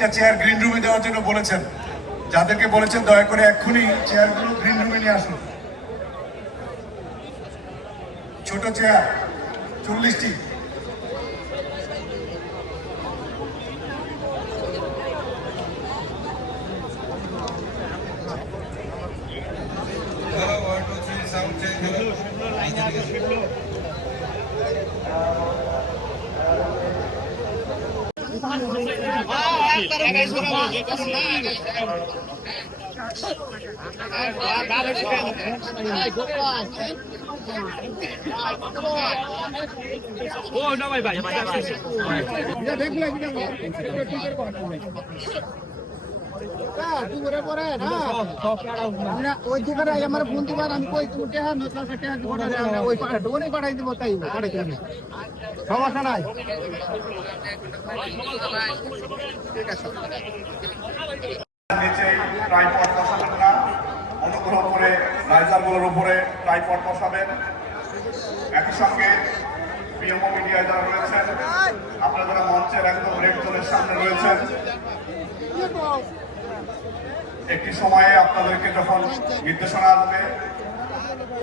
20টা chair green রুমে দেওয়ার জন্য বলেছেন। যাদেরকে বলেছেন দয়া করে এক্ষুনি চেয়ারগুলো গ্রিন রুমে নিয়ে আসুন। ছোট চেয়ার 40টি। ওই দোকানে আমার ফোন দিবার আমি কই তুমি টেহা নতুন টেহা ওই ডোনে পাঠাই দিব তাই পাঠাই দিবি সমস্যা নাই। নিচে ট্রাইপড বসাবেন না, অনুগ্রহ করে রাইজারগুলোর উপরে ট্রাইপড বসাবেন। একই সঙ্গে পিএমও মিডিয়ায় যারা রয়েছেন, আপনারা যারা মঞ্চের একদম রেড জোনের সামনে রয়েছেন, একটি সময়ে আপনাদেরকে যখন নির্দেশনা আসবে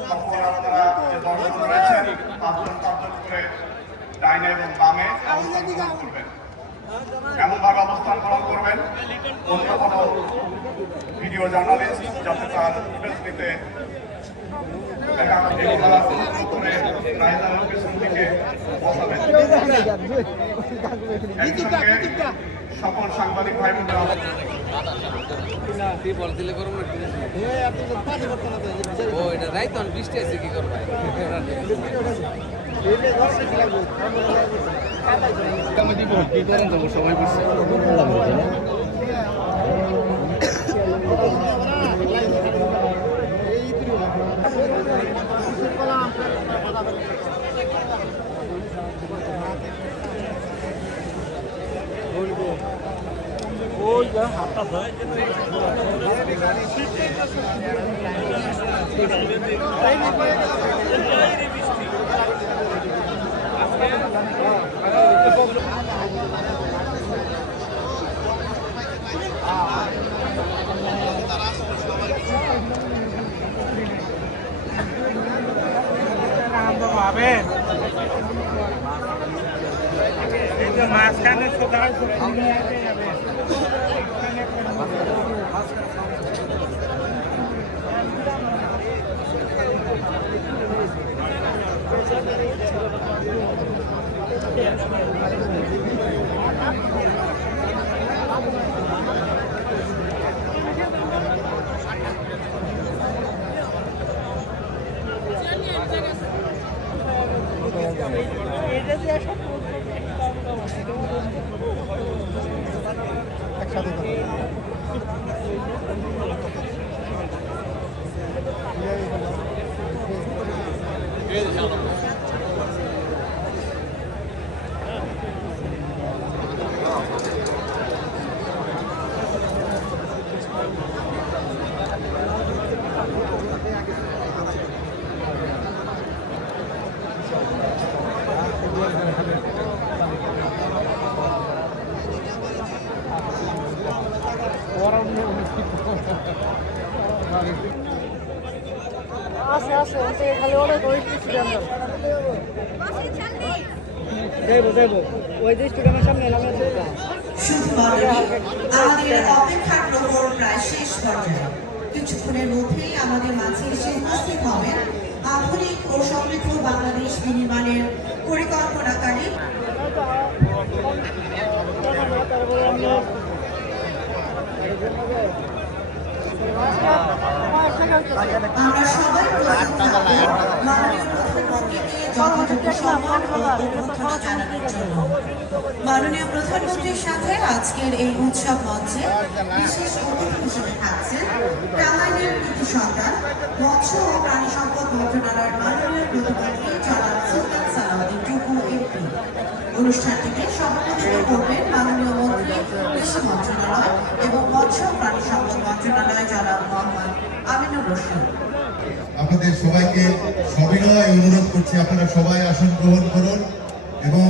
তখন আপনারা যে দর্শক রয়েছেন 5জন করে ডাইনে এবং বামে অবস্থান গ্রহণ করবেন। এমনভাবে অবস্থান গ্রহণ করবেন অন্য কোনো ভিডিও জার্নালিস্ট যাতে তার ফুটেজ নিতে সকল সাংবাদিক ভাই বোনেরা বৃষ্টি আছে কি করবো সবাই বুঝছে মাঝখানে আমাদের অপেক্ষার প্রহর প্রায় শেষ পর্যায়ে। কিছুক্ষণের মধ্যেই আমাদের মাঝে এসে উপস্থিত হবেন আধুনিক ও সমৃদ্ধ বাংলাদেশ বিনির্মাণের পরিকল্পনাকারী আমরা সবাই প্রস্তুত থাকবো মাননীয় প্রধানমন্ত্রীকে যথাযথ সম্মান ও অভ্যর্থনা জানানোর জন্য। মাননীয় প্রধানমন্ত্রীর সাথে আজকের এই উৎসব মঞ্চে বিশেষ অতিথি হিসেবে থাকছেন টাঙ্গাইলের কৃতি সন্তান মৎস্য ও প্রাণী সম্পদ মন্ত্রণালয়ের মাননীয় প্রতিমন্ত্রী জনাব সুলতান সালাউদ্দিন টুকু এমপি। অনুষ্ঠানটিতে সভাপতিত্ব করবেন মাননীয় মন্ত্রী কৃষি মন্ত্রণালয় এবং মৎস্য প্রাণী সম্পদ মন্ত্রণালয় জনাব মোহাম্মদ আমিনুর রশিদ। আপনাদের সবাইকে সবিনয় অনুরোধ করছি আপনারা সবাই আসন গ্রহণ করুন এবং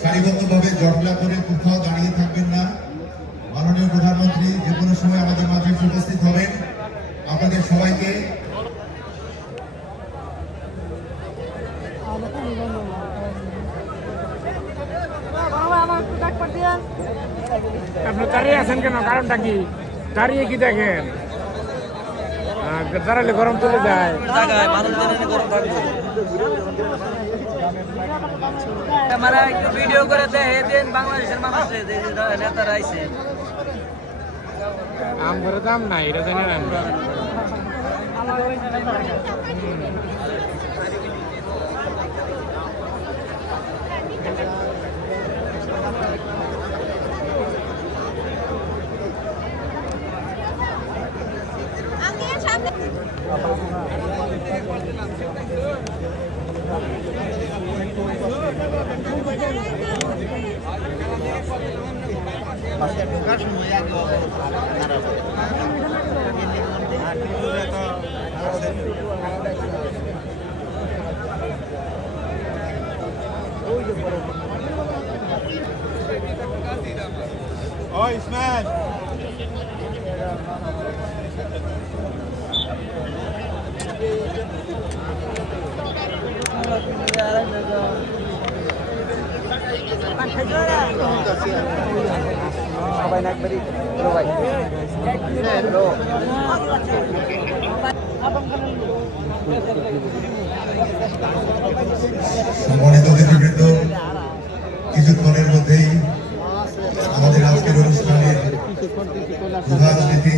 সারিবদ্ধভাবে জটলা করে কোথাও দাঁড়িয়ে থাকবেন না। দাঁড়াইছেন কেন? কারণটা কি? দাঁড়িয়ে কি দেখেন? দাঁড়ালে গরম চলে যায়। আমরা একটু ভিডিও করে দেন বাংলাদেশের মানুষ নেতারা আইছে আম করে দাম নাই, এটা জানেন আমরা। সম্মানিত অতিথিবৃন্দ, কিছুক্ষণের মধ্যেই আমাদের আজকের অনুষ্ঠানের প্রধান অতিথি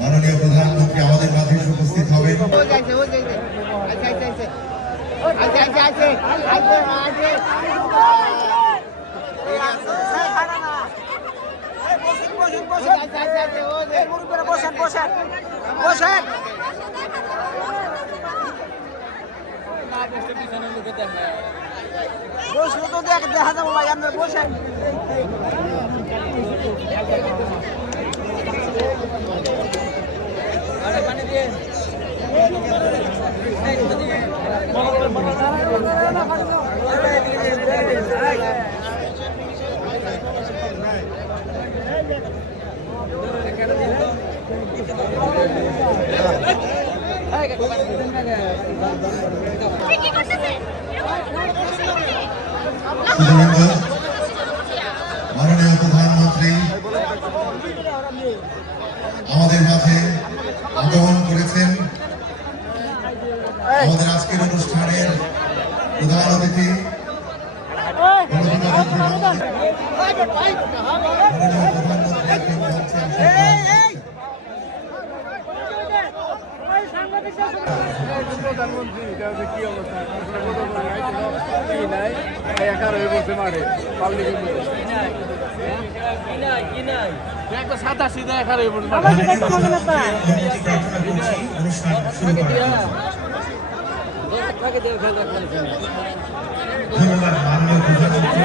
মাননীয় প্রধানমন্ত্রী আমাদের মাঝে এসে উপস্থিত হবেন। দেখা যাবো ভাই আপনার বসেন শুধুমাত্র মাননীয় প্রধানমন্ত্রী আমাদের মাঝে আগমন করেছেন। আমাদের আজকের অনুষ্ঠানের প্রধান অতিথি মাননীয় প্রধানমন্ত্রী এখন মঞ্চে প্রধানমন্ত্রী কি অবস্থা? কি নাই, একার হয়ে বসে মারে পাবলিকের মধ্যে। একটা সাদা সিধা একার হয়ে বসে মারে। অনুষ্ঠান শুরু করা হোক। ধন্যবাদ মাননীয় প্রধানমন্ত্রী।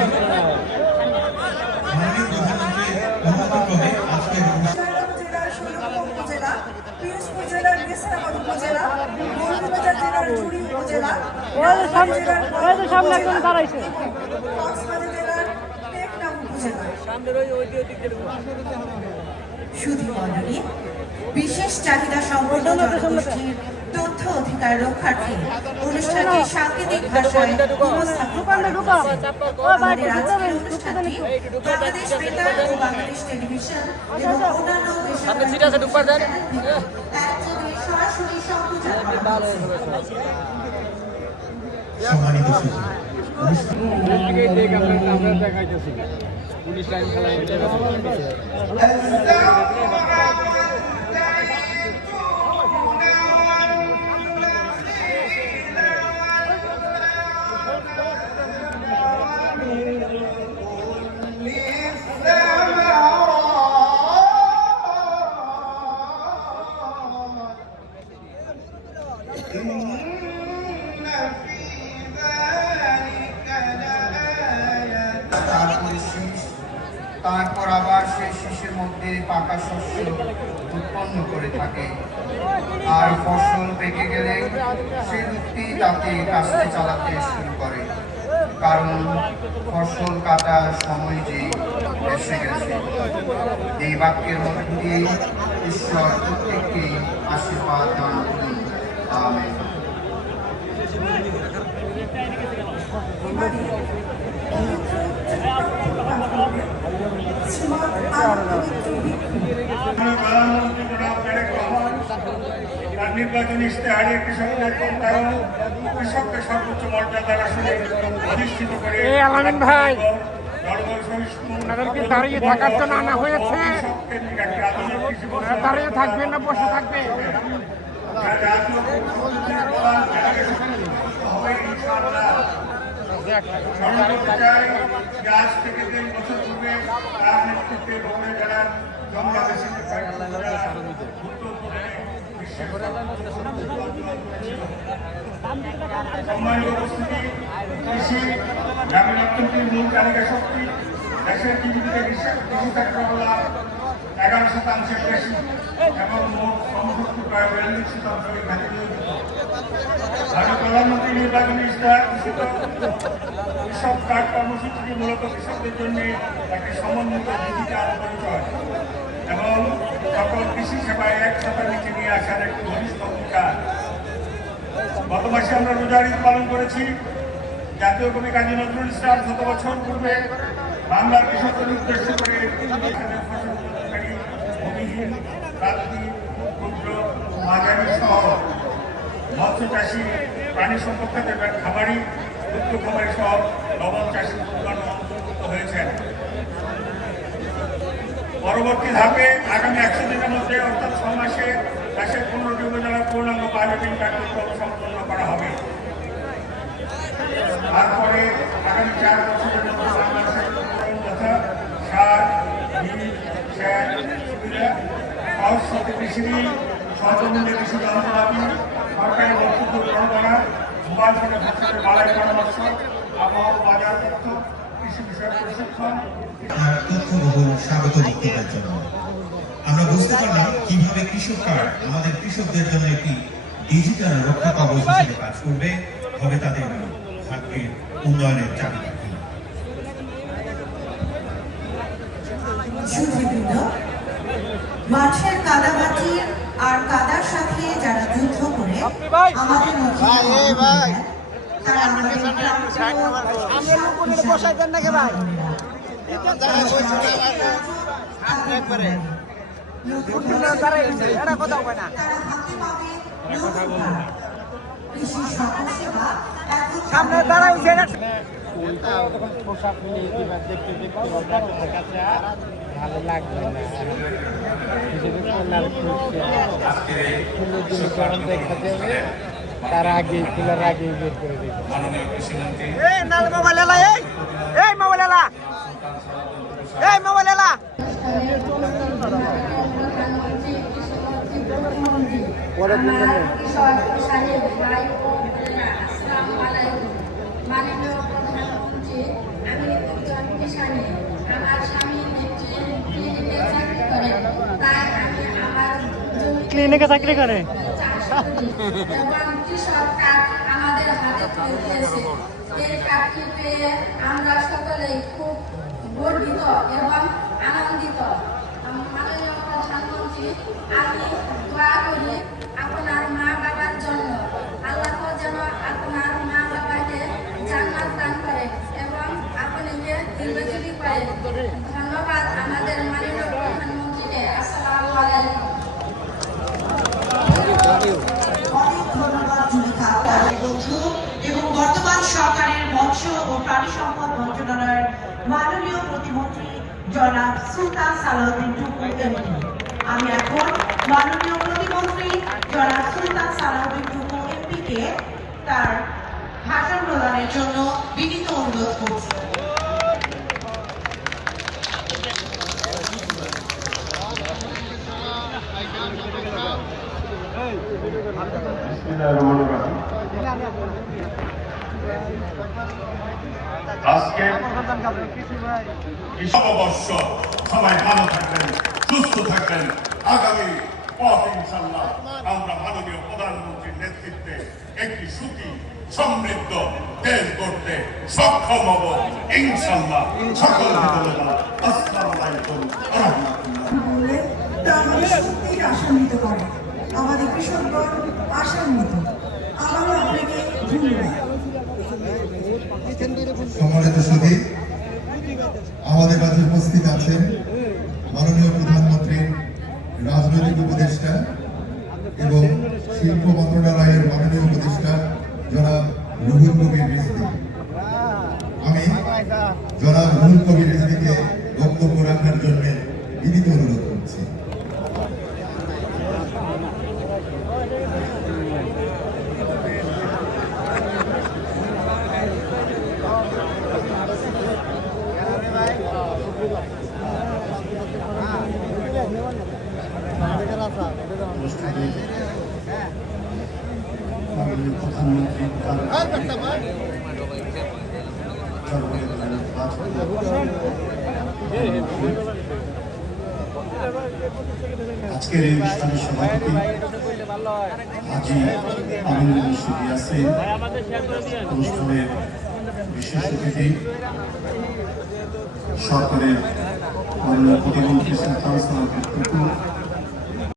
মাননীয় প্রধানমন্ত্রী অনুমতিক্রমে আজকের অনুষ্ঠান জেলার ষোলকোনা উপজেলা, পিরোজপুর জেলার নেছারাবাদ উপজেলা, মৌলভীবাজার জেলার চুরি উপজেলা, রাজশাহী জেলার কক্সবাজার জেলার টেকনাফ উপজেলা। শুধু মণ্ডলী, বিশেষ চাহিদা সম্পন্ন জনগোষ্ঠীর তথ্য অধিকার রক্ষার্থে অনুষ্ঠানটি সাংকেতিক ভাষায় উপস্থাপন করা হয়েছে। আমাদের আজকের অনুষ্ঠানটি বাংলাদেশ বেতার ও বাংলাদেশ টেলিভিশন এবং অন্যান্য বেসরকারি চ্যানেল থেকে একযোগে সরাসরি সম্প্রচার করা হচ্ছে। সম্মানিত সুধী, অনুষ্ঠান আমরা দেখাইতেছি পুলিশ লাইন খেলায় তারপর আবার সেই শীষের মধ্যে পাকা শস্য উৎপন্ন করে থাকে, আর ফসল পেকে গেলে সে ব্যক্তি তাকে কাস্তে চালাতে শুরু করে, কারণ ফসল কাটার সময় যে এসে গেছে। এই বাক্যের মধ্য দিয়ে ঈশ্বর প্রত্যেককে আশীর্বাদ দান করুন। আমেন। এবারে পাঠ করবেন শ্রীমৎ আনন্দমিত্র ভিক্ষু। প্রধানমন্ত্রী জনাব তারেক রহমান তার নির্বাচনী ইশতেহারে কৃষকদের ক্ষমতায়ন, কৃষককে সর্বোচ্চ মর্যাদার আসনে অধিষ্ঠিত করে আলামিন ভাই, জলবায়ু সহিষ্ণু আপনাদেরকে দাঁড়িয়ে থাকার জন্য আনা হয়েছে। কৃষককেন্দ্রিক একটি আধুনিক কৃষি পদ্ধতি দাঁড়িয়ে থাকবেন না বসে থাকবে? যা জাতীয় কৃষি প্রধান জেনারেশন হবে ইনশাআল্লাহ। স্মরণ করতে চাই যে আজ থেকে 3 বছর পূর্বে তার নেতৃত্বে বগুড়া জেলার বাংলাদেশের সম্মানিত উপস্থিতি, কৃষি গ্রামীণ অর্থনীতির মূল চালিকা শক্তি, দেশের জীবিকা কৃষি সেক্টর হল 11% বেশি এবং মোট শ্রমশক্তি প্রায় 42% খাতে নিয়োজিত। ভারতীয় প্রধানমন্ত্রী নির্বাচনী ইশতেহার ঘোষিত কৃষক কার্ড কর্মসূচিটি মূলত কৃষকদের জন্য একটি সমন্বিত ডিজিটাল পরিচয় এবং সকল কৃষি সেবায় একসাথে নিচে নিয়ে আসার একটি ঘনিষ্ঠ অঙ্গীকার। গত মাসে আমরা রোজার ঈদ পালন করেছি। জাতীয় কবি কাজী নজরুল ইসলাম 100 বছর পূর্বে বাংলার কৃষকদের উদ্দেশ্য করে ভূমিহীন, প্রান্তিক, ক্ষুদ্র, মাঝারি সহ মৎস্য চাষী, প্রাণী সম্পদ খাতের খামারি, দুগ্ধ খামারি সহ লবণ চাষী অন্তর্ভুক্ত হয়েছেন। পরবর্তী ধাপে আগামী 100 দিনের মধ্যে অর্থাৎ 6 মাসে দেশের 15টি উপজেলার পূর্ণাঙ্গ পাইলটিং কার্যক্রম সম্পন্ন করা হবে। তারপরে আগামী 4 বছরের মধ্যে বাংলাদেশের যথা সার, বীজ, সেচ সুবিধা, সহজ শর্তে কৃষি ঋণ, স্বল্পমূল্যে কৃষি যন্ত্রপাতি, সরকারি বক্তব্য গ্রহণ করা, মোবাইল ফোনে ভবিষ্যতে বাড়াই পরামর্শ, আবহাওয়া বাজার তথ্য, কৃষি বিষয়ক প্রশিক্ষণ। আপনার তথ্যবহুল স্বাগত বক্তব্যের জন্য আমরা বুঝতে পারলাম কিভাবে কৃষক কার্ড আমাদের কৃষকদের জন্য একটি ডিজিটাল রক্ষা কবচ হিসেবে কাজ করবে, হবে তাদের ভাগ্যের উন্নয়নের চাবিকাঠি। সুধীবৃন্দ, মাঠের কাদামাটি আর কাদার সাথে যারা যুদ্ধ করে আমাদের মুখে তারা আমাদের বসাই দেন নাকি ভাই? তারা হাতে পাবে কৃষি সমাজসেবা এখন সামনে দাঁড়াইছে না? পোশাক নিয়ে দেখতে দেখতে আপনাদের কাছে আর ভালো লাগবে না। দেখাতে হবে, তার আগে খোলার আগে বের করে দেবে। মোবাইল এলা, এই মোবাইল এলা, এই মোবাইল এলা। মাননীয় প্রধানমন্ত্রী, আমি একজন কিষানী। আমার স্বামী ক্লিনিকে চাকরি করে, তাই আমি আমার ক্লিনিকে চাকরি করে চাষ করি এবং কৃষক কার্ড আমাদের হাতে তুলে দিয়েছে। এই কার্ডটি পেয়ে আমরা সকলেই খুব গর্বিত এবং আনন্দিত। মাননীয় প্রধানমন্ত্রী, আমি দোয়া করি আপনার মা বাবার জন্য, আল্লাহ যেন আপনার মা বাবাকে জান্নাত দান করে এবং আপনাকে দীর্ঘজীবী করে। ধন্যবাদ আমাদের মাননীয় প্রধানমন্ত্রীকে। আসসালামু আলাইকুম। অনেক ধন্যবাদ জুলিকা আক্তারের বন্ধু এবং বর্তমান সরকারের মৎস্য ও প্রাণী সম্পদ মন্ত্রণালয়ের মাননীয় প্রতিমন্ত্রী জনাব সুলতান সালাউদ্দিন টুকু এমপি। আমি এখন মাননীয় প্রতিমন্ত্রী জনাব সুলতান সালাউদ্দিন টুকু এমপিকে তার ভাষণ প্রদানের জন্য বিনীত অনুরোধ করছি। আজকে কৃষকবর্ষ সবাই ভালো থাকবেন, সুস্থ থাকবেন। আগামী পথ ইনশাল্লাহ আমরা মাননীয় প্রধানমন্ত্রীর নেতৃত্বে একটি সুখী সমৃদ্ধ দেশ গড়তে সক্ষম হব ইনশাল্লাহ। সকল ধন্যবাদ। আসসালামু আলাইকুম ওয়া রাহমাতুল্লাহ। তা আমাদের শক্তির আশান্বিত করে, আমাদের কৃষকগণ আশান্বিত। আবারও আপনাকে ধন্যবাদ। সম্মানিত সুধী, আমাদের মাঝে উপস্থিত আছেন মাননীয় প্রধানমন্ত্রীর রাজনৈতিক উপদেষ্টা এবং শিল্প মন্ত্রণালয়ের মাননীয় উপদেষ্টা জনাব রুহুল কবির রিজভী। আমি জনাব রুহুল কবির রিজভীকে বক্তব্য রাখার জন্য বিনীত অনুরোধ করছি। মাননীয় প্রধানমন্ত্রী আজকের এই অনুষ্ঠানের সভাপতি হাজী আমিনুল রশিদ ইয়াসিন, অনুষ্ঠানের বিশেষ অতিথি সরকারের মাননীয় প্রতিমন্ত্রী সুলতান সালাউদ্দিন টুটু,